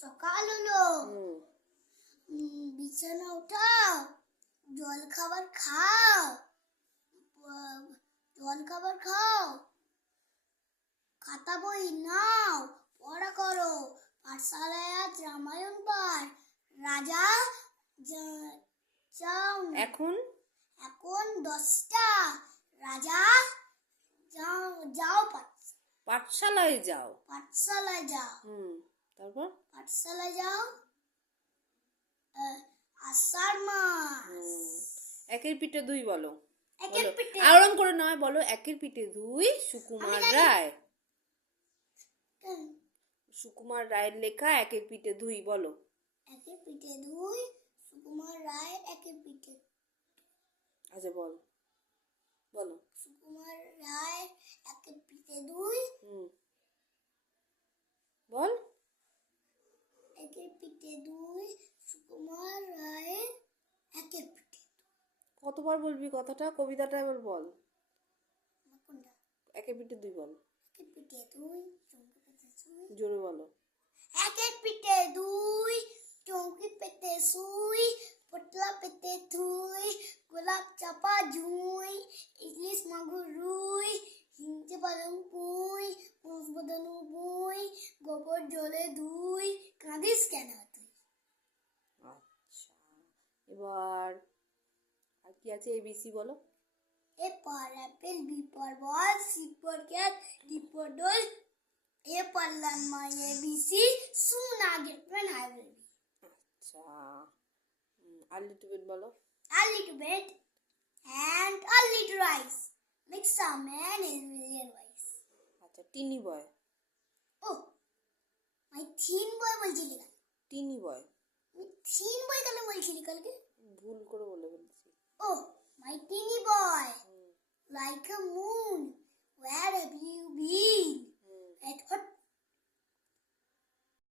সকাল হলো, হুম বিছানা উঠাও, জল খাবার খাও, জল খাবার খাও, খাতা বই নাও, পড়া করো। পাঠশালায় আজ রামায়ণ পাঠ। রাজা যাও। এখন এখন 10টা। রাজা যাও যাও পাঠশালায় যাও। পাঠশালায় যাও। তারপর পাঠশালায় যাও। আষাঢ় মাস। একের পিঠে দুই বলো। একের বলো পিঠে আরম করে নয়, বলো একের পিঠে দুই। সুকুমার রায়। সুকুমার রায়ের লেখা একের পিঠে দুই বলো। একের পিঠে দুই, সুকুমার রায় একের পিঠে। আচ্ছা বল, বলো। সুকুমার রায় একের পিঠে দুই। বল। একের পিঠে দুই, সুকুমার রায় একের পিঠে। কতবার বলবি কথাটা? কবিতাটা এবার বল। কোনটা? একের পিঠে দুই বল। একের পিঠে দুই, চৌকি পেতে সুই। জোরে বলো। একের পিঠে দুই, চৌকি পেতে সুই, পটলা পেতে থুই, গোলাপ চাপা জুই, ইলিশ মাগুর রুই, হিংচে পালং পুই, মোষ বাঁধানো বই, গোবর জলে ধুই, কাঁদিস কেন তুই? আচ্ছা, এবার আর কি আছে? এবিসি বলো। A for apple, B for ball, C for cat, D for doll, A for learn my ABC, soon I get when I will be. আচ্ছা, আর লিটল বিট বলো। A little bit and a little rice makes a man a million wise. আচ্ছা, টিনি বয়। Oh, my thin boy বলছিলি কাল? টিনি বয় thin boy কালে বলছিলি কালকে? ভুল করে বলে ফেলছি। Oh, my teeny boy, like a moon.